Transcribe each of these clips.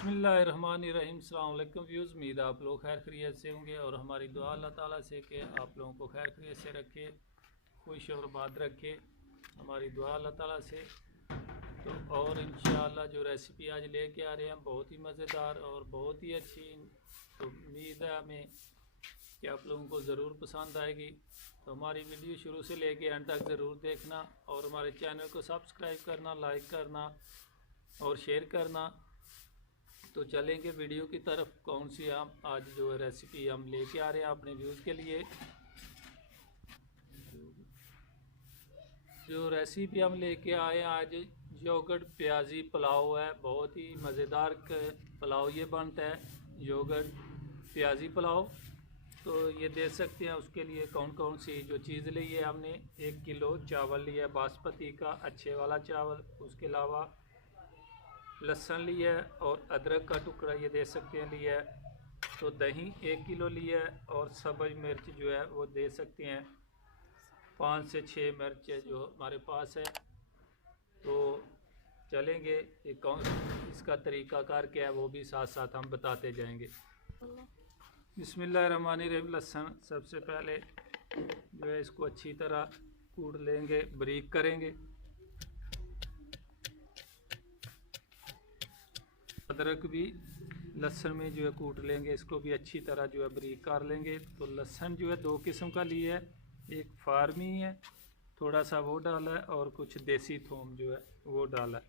बिस्मिल्लाहिर्रहमानिर्रहीम। अस्सलाम वालेकुम व्यूज़, उम्मीद आप लोग खैर खैरियत से होंगे और हमारी दुआ अल्लाह ताला से कि आप लोगों को खैर खैरियत से रखे, खुश और आबाद रखे, हमारी दुआ अल्लाह ताला से। तो और इंशाअल्लाह जो रेसिपी आज लेके आ रहे हैं बहुत ही मज़ेदार और बहुत ही अच्छी, तो उम्मीद है हमें कि आप लोगों को ज़रूर पसंद आएगी। तो हमारी वीडियो शुरू से लेके एंड तक ज़रूर देखना और हमारे चैनल को सब्सक्राइब करना, लाइक करना और शेयर करना। तो चलेंगे वीडियो की तरफ। कौन सी हम आज जो रेसिपी हम लेके आ रहे हैं अपने व्यूज़ के लिए, जो रेसिपी हम लेके आए हैं आज योगर्ट प्याजी पुलाव है। बहुत ही मज़ेदार पुलाव ये बनता है, योगर्ट प्याजी पुलाव। तो ये देख सकते हैं उसके लिए कौन कौन सी जो चीज़ ली है हमने। 1 किलो चावल लिया है बासमती का, अच्छे वाला चावल। उसके अलावा लहसुन लिया है और अदरक का टुकड़ा ये दे सकते हैं लिया है। तो दही 1 किलो लिया है और सब्ज़ मिर्च जो है वो दे सकते हैं 5 से 6 मिर्च जो हमारे पास है। तो चलेंगे ये कौन इसका तरीक़ाकार क्या है वो भी साथ साथ हम बताते जाएंगे। बिस्मिल्लाहिर्रहमानिर्रहीम। लहसुन सबसे पहले जो है इसको अच्छी तरह कूट लेंगे, बारीक करेंगे। अदरक भी लहसुन में जो है कूट लेंगे, इसको भी अच्छी तरह जो है बारीक कर लेंगे। तो लहसुन जो है 2 किस्म का लिया है, एक फार्मी है थोड़ा सा वो डाला है और कुछ देसी थूम जो है वो डाला है।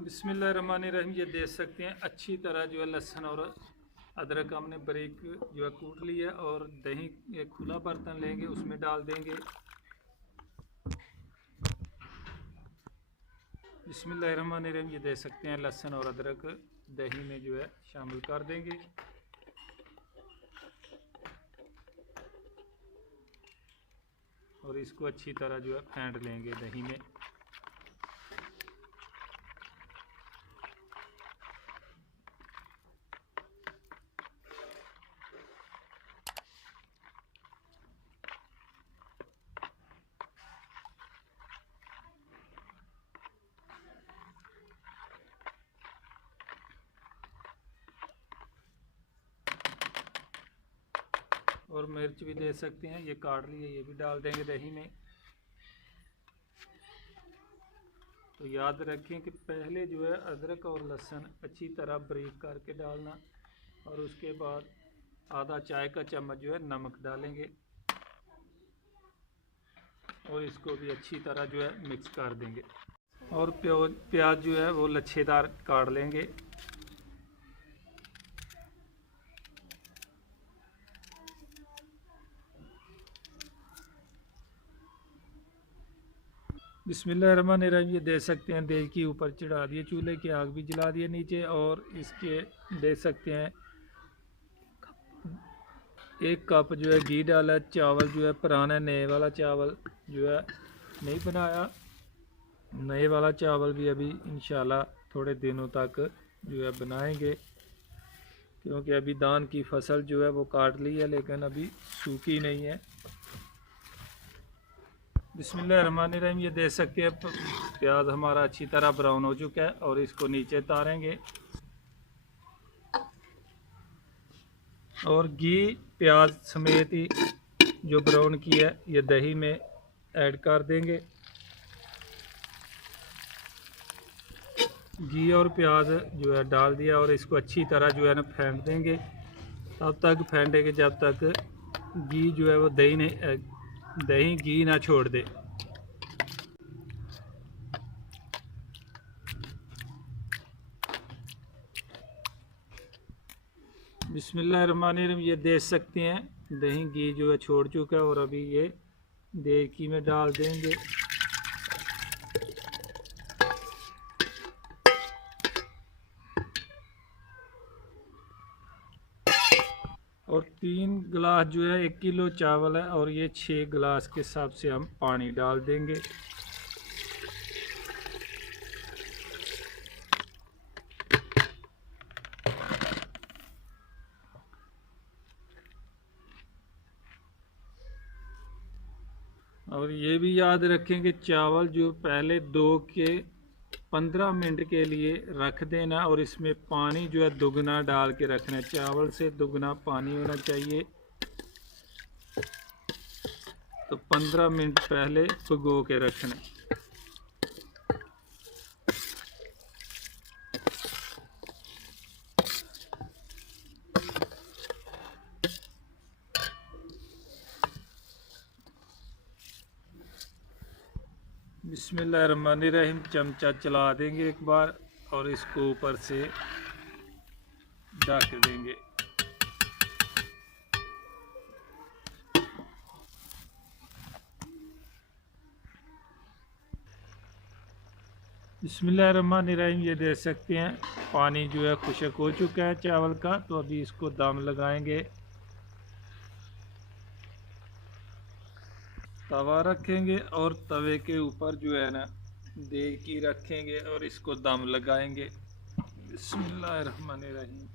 बिस्मिल्लाहिर्रहमानिर्रहीम। ये देख सकते हैं अच्छी तरह जो है लहसुन और अदरक हमने बारीक जो है कूट लिया और दही एक खुला बर्तन लेंगे उसमें डाल देंगे। बिस्मिल्लाहिर्रहमानिर्रहीम। ये देख सकते हैं लहसुन और अदरक दही में जो है शामिल कर देंगे। और इसको अच्छी तरह जो है फेंट लेंगे दही में। और मिर्च भी दे सकते हैं, ये काट लिए, ये भी डाल देंगे दही में। तो याद रखें कि पहले जो है अदरक और लहसुन अच्छी तरह बारीक करके डालना और उसके बाद आधा चाय का चम्मच जो है नमक डालेंगे और इसको भी अच्छी तरह जो है मिक्स कर देंगे। और प्याज जो है वो लच्छेदार काट लेंगे। बिस्मिल्लाहिर्रहमानिर्रहीम। ये देख सकते हैं देग के ऊपर चढ़ा दिए, चूल्हे की आग भी जला दिए नीचे। और इसके देख सकते हैं 1 कप जो है घी डाला। चावल जो है पुराना नए वाला चावल जो है नहीं बनाया, नए वाला चावल भी अभी इंशाल्लाह थोड़े दिनों तक जो है बनाएंगे, क्योंकि अभी धान की फसल जो है वो काट ली है लेकिन अभी सूखी नहीं है। बिस्मिल्लाहिर्रहमानिर्रहीम। ये देख सकते हैं प्याज हमारा अच्छी तरह ब्राउन हो चुका है और इसको नीचे तारेंगे। और घी प्याज समेत ही जो ब्राउन की है ये दही में ऐड कर देंगे। घी और प्याज जो है डाल दिया और इसको अच्छी तरह जो है ना फेंट देंगे। तब तक फेंटेंगे जब तक घी जो है वो दही घी ना छोड़ दे। बिस्मिल्लाहिर्रहमानिर्रहीम। ये देख सकते हैं दही घी जो है छोड़ चुका है और अभी ये देगी में डाल देंगे। और 3 गिलास जो है 1 किलो चावल है और ये 6 गिलास के हिसाब से हम पानी डाल देंगे। और ये भी याद रखें कि चावल जो पहले 2 के 15 मिनट के लिए रख देना और इसमें पानी जो है दुगना डाल के रखना है। चावल से दुगना पानी होना चाहिए। तो 15 मिनट पहले भिगो के रखना है। बिस्मिल्लाहिर्रहमानिर्रहीम। चमचा चला देंगे एक बार और इसको ऊपर से ढक देंगे। बिस्मिल्लाहिर्रहमानिर्रहीम। ये देख सकते हैं पानी जो है खुश्क हो चुका है चावल का। तो अभी इसको दम लगाएंगे। तवा रखेंगे और तवे के ऊपर जो है ना देगी रखेंगे और इसको दम लगाएंगे। बिस्मिल्लाहिर्रहमानिर्रहीम।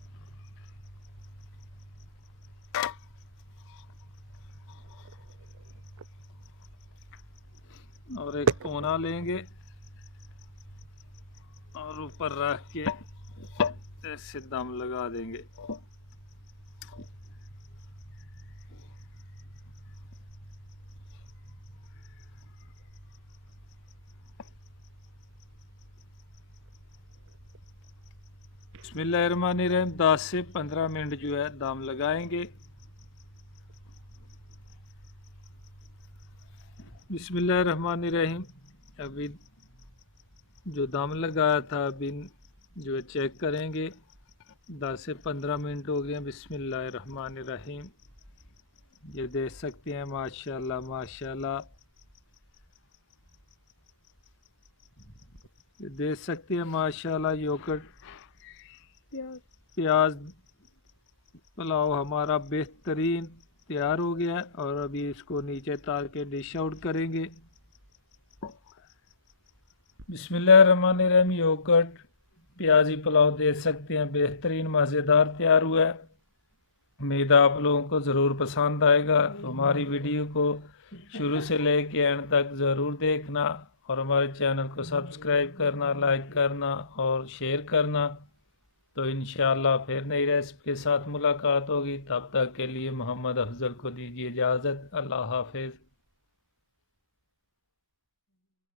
और एक कोना लेंगे और ऊपर रख के ऐसे दम लगा देंगे। बिस्मिल्लाहिर्रहमानिर्रहीम। 10 से 15 मिनट जो है दम लगाएंगे। बिस्मिल्लाहिर्रहमानिर्रहीम। अभी जो दम लगाया था अभी जो है चेक करेंगे। 10 से 15 मिनट हो गए। बिस्मिल्लाहिर्रहमानिर्रहीम। ये देख सकते हैं माशाल्लाह माशाल्लाह। ये देख सकते हैं माशाल्लाह योगर्ट प्याज पुलाव हमारा बेहतरीन तैयार हो गया है। और अभी इसको नीचे तार के डिश आउट करेंगे। बिस्मिल्लाहिर्रहमानिर्रहीम। योगर्ट प्याजी पुलाव देख सकते हैं बेहतरीन मज़ेदार तैयार हुआ है। उम्मीद है आप लोगों को ज़रूर पसंद आएगा। तो हमारी वीडियो को शुरू से लेके एंड तक ज़रूर देखना और हमारे चैनल को सब्सक्राइब करना, लाइक करना और शेयर करना। तो इंशाअल्लाह फिर नई रेसिपी के साथ मुलाकात होगी। तब तक के लिए मोहम्मद अफजल को दीजिए इजाज़त। अल्लाह हाफिज़।